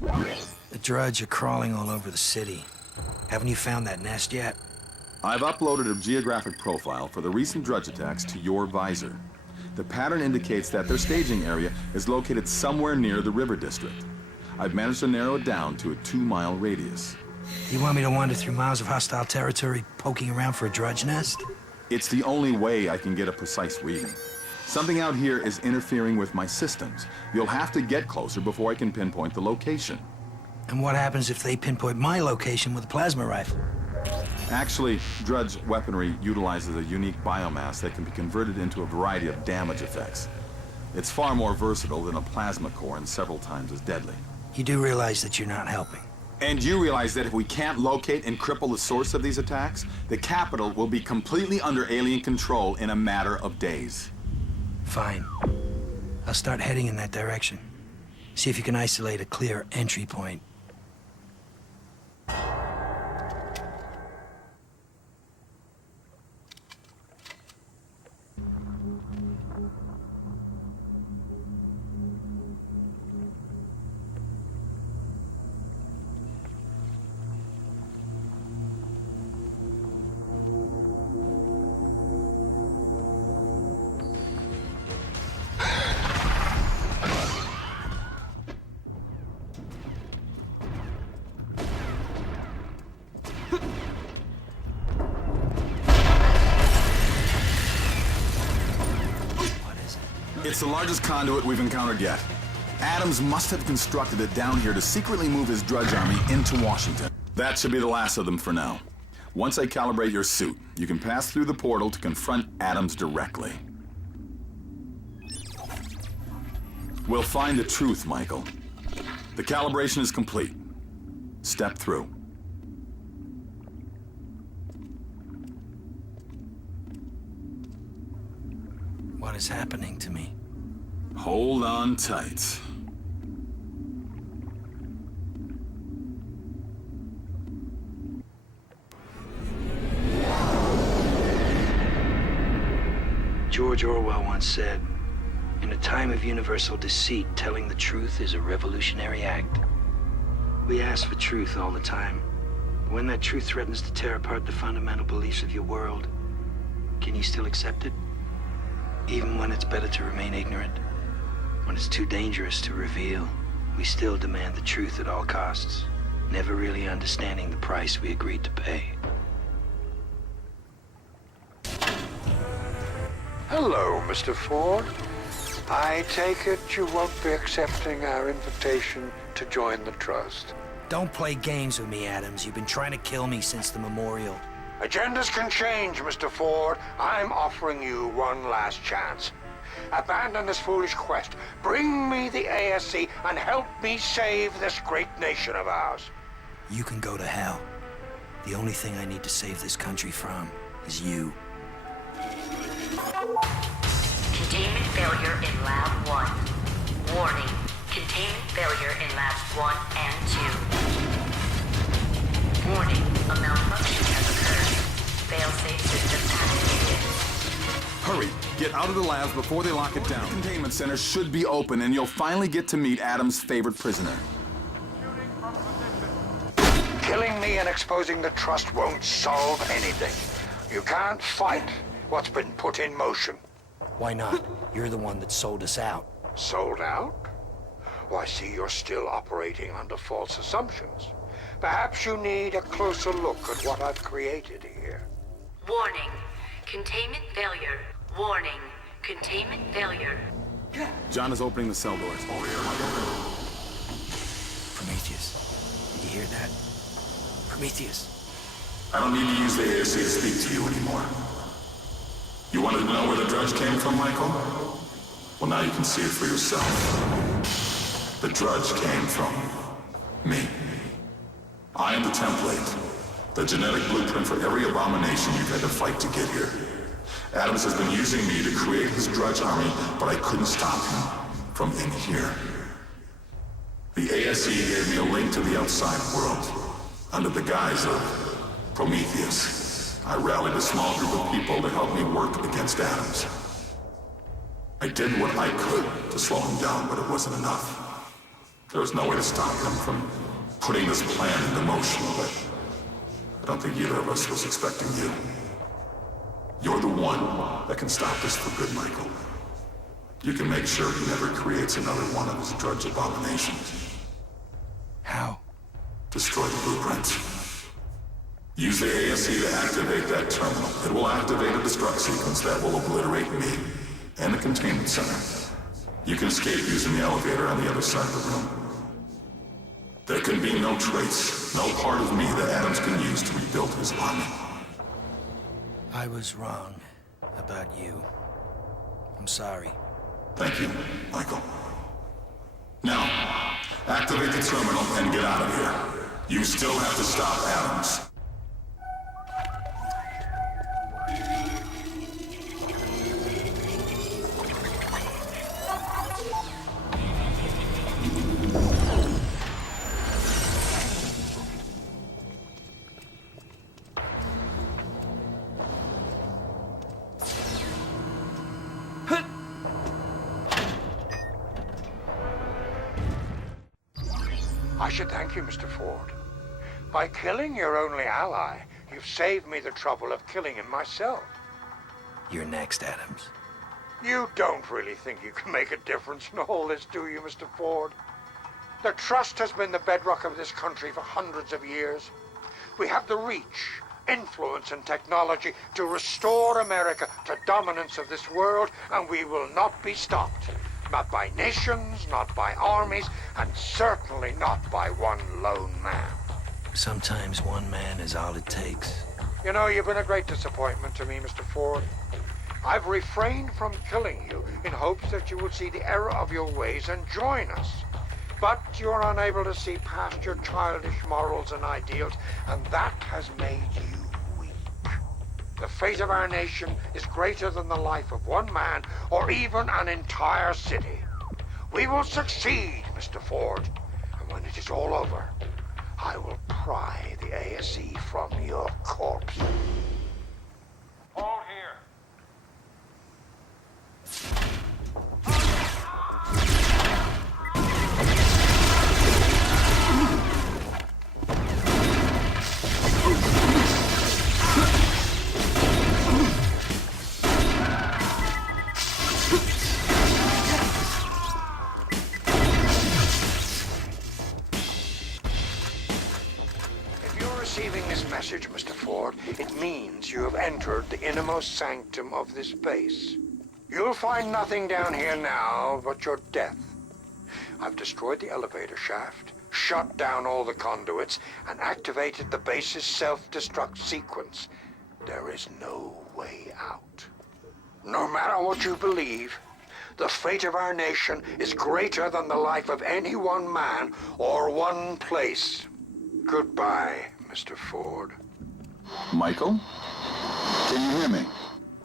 The Drudge are crawling all over the city. Haven't you found that nest yet? I've uploaded a geographic profile for the recent Drudge attacks to your visor. The pattern indicates that their staging area is located somewhere near the river district. I've managed to narrow it down to a 2-mile radius. You want me to wander through miles of hostile territory, poking around for a Drudge nest? It's the only way I can get a precise reading. Something out here is interfering with my systems. You'll have to get closer before I can pinpoint the location. And what happens if they pinpoint my location with a plasma rifle? Actually, Drudge weaponry utilizes a unique biomass that can be converted into a variety of damage effects. It's far more versatile than a plasma core and several times as deadly. You do realize that you're not helping. And you realize that if we can't locate and cripple the source of these attacks, the capital will be completely under alien control in a matter of days. Fine. I'll start heading in that direction. See if you can isolate a clear entry point. It's the largest conduit we've encountered yet. Adams must have constructed it down here to secretly move his Drudge army into Washington. That should be the last of them for now. Once I calibrate your suit, you can pass through the portal to confront Adams directly. We'll find the truth, Michael. The calibration is complete. Step through. What is happening to me? Hold on tight. George Orwell once said, "In a time of universal deceit, telling the truth is a revolutionary act." We ask for truth all the time. When that truth threatens to tear apart the fundamental beliefs of your world, can you still accept it? Even when it's better to remain ignorant, when it's too dangerous to reveal, we still demand the truth at all costs, never really understanding the price we agreed to pay. Hello, Mr. Ford. I take it you won't be accepting our invitation to join the Trust. Don't play games with me, Adams. You've been trying to kill me since the memorial. Agendas can change, Mr. Ford. I'm offering you one last chance. Abandon this foolish quest. Bring me the ASC and help me save this great nation of ours. You can go to hell. The only thing I need to save this country from is you. Containment failure in Lab 1. Warning. Containment failure in Labs 1 and 2. Warning. A malfunction has occurred. Failsafe system activated. Hurry! Get out of the labs before they lock it down. The containment center should be open and you'll finally get to meet Adam's favorite prisoner. Killing me and exposing the Trust won't solve anything. You can't fight what's been put in motion. Why not? You're the one that sold us out. Sold out? Well, I see you're still operating under false assumptions. Perhaps you need a closer look at what I've created here. Warning. Containment failure. Warning. Containment failure. John is opening the cell doors. Prometheus. Did you hear that? Prometheus. I don't need to use the ASC to speak to you anymore. You wanted to know where the Drudge came from, Michael? Well, now you can see it for yourself. The Drudge came from me. I am the template, the genetic blueprint for every abomination you've had to fight to get here. Adams has been using me to create his Drudge army, but I couldn't stop him from in here. The ASE gave me a link to the outside world, under the guise of Prometheus. I rallied a small group of people to help me work against Adams. I did what I could to slow him down, but it wasn't enough. There was no way to stop him from putting this plan into motion, but I don't think either of us was expecting you. You're the one that can stop this for good, Michael. You can make sure he never creates another one of his drudge abominations. How? Destroy the blueprints. Use the ASC to activate that terminal. It will activate a destruct sequence that will obliterate me and the containment center. You can escape using the elevator on the other side of the room. There can be no trace, no part of me that Adams can use to rebuild his army. I was wrong about you. I'm sorry. Thank you, Michael. Now, activate the terminal and get out of here. You still have to stop Adams. I should thank you, Mr. Ford. By killing your only ally, you've saved me the trouble of killing him myself. You're next, Adams. You don't really think you can make a difference in all this, do you, Mr. Ford? The trust has been the bedrock of this country for hundreds of years. We have the reach, influence, and technology to restore America to dominance of this world, and we will not be stopped. Not by nations, not by armies, and certainly not by one lone man. Sometimes one man is all it takes. You know, you've been a great disappointment to me, Mr. Ford. I've refrained from killing you in hopes that you will see the error of your ways and join us. But you're unable to see past your childish morals and ideals, and that has made you weak. The fate of our nation is greater than the life of one man or even an entire city. We will succeed, Mr. Ford, and when it is all over, I will pry the ASE from your corpse. All here. Receiving this message, Mr. Ford, it means you have entered the innermost sanctum of this base. You'll find nothing down here now but your death. I've destroyed the elevator shaft, shut down all the conduits, and activated the base's self-destruct sequence. There is no way out. No matter what you believe, the fate of our nation is greater than the life of any one man or one place. Goodbye, Mr. Ford. Michael? Can you hear me?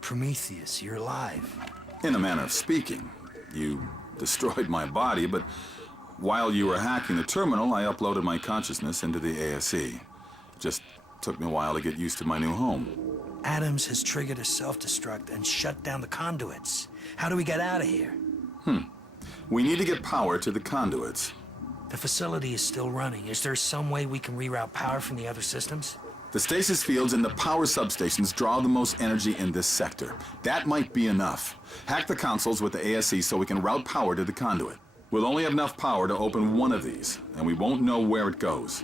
Prometheus, you're alive. In a manner of speaking. You destroyed my body, but while you were hacking the terminal, I uploaded my consciousness into the ASE. Just took me a while to get used to my new home. Adams has triggered a self-destruct and shut down the conduits. How do we get out of here? We need to get power to the conduits. The facility is still running. Is there some way we can reroute power from the other systems? The stasis fields and the power substations draw the most energy in this sector. That might be enough. Hack the consoles with the ASE so we can route power to the conduit. We'll only have enough power to open one of these, and we won't know where it goes.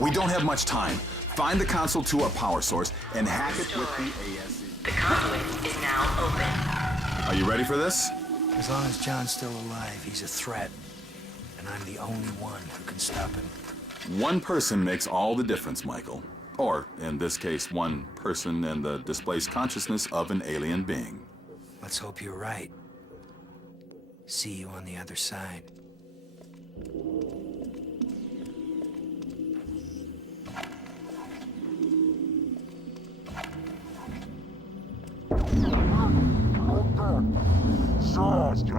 We don't have much time. Find the console to our power source and hack it with the ASE. The conduit is now open. Are you ready for this? As long as John's still alive, he's a threat. And I'm the only one who can stop him. One person makes all the difference, Michael. Or, in this case, one person and the displaced consciousness of an alien being. Let's hope you're right. See you on the other side. Sister.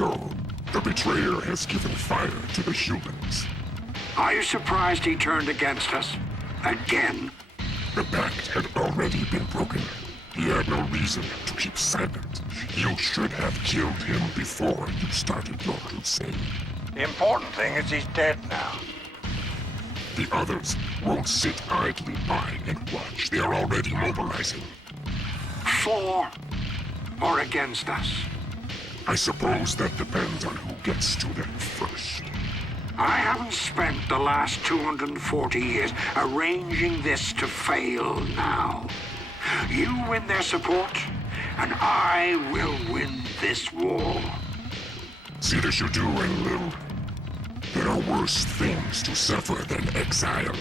So, the betrayer has given fire to the humans. Are you surprised he turned against us? Again? The pact had already been broken. He had no reason to keep silent. You should have killed him before you started your crusade. The important thing is he's dead now. The others won't sit idly by and watch. They are already mobilizing. For or against us? I suppose that depends on who gets to them first. I haven't spent the last 240 years arranging this to fail now. You win their support, and I will win this war. See that you do, Enlil. There are worse things to suffer than exile.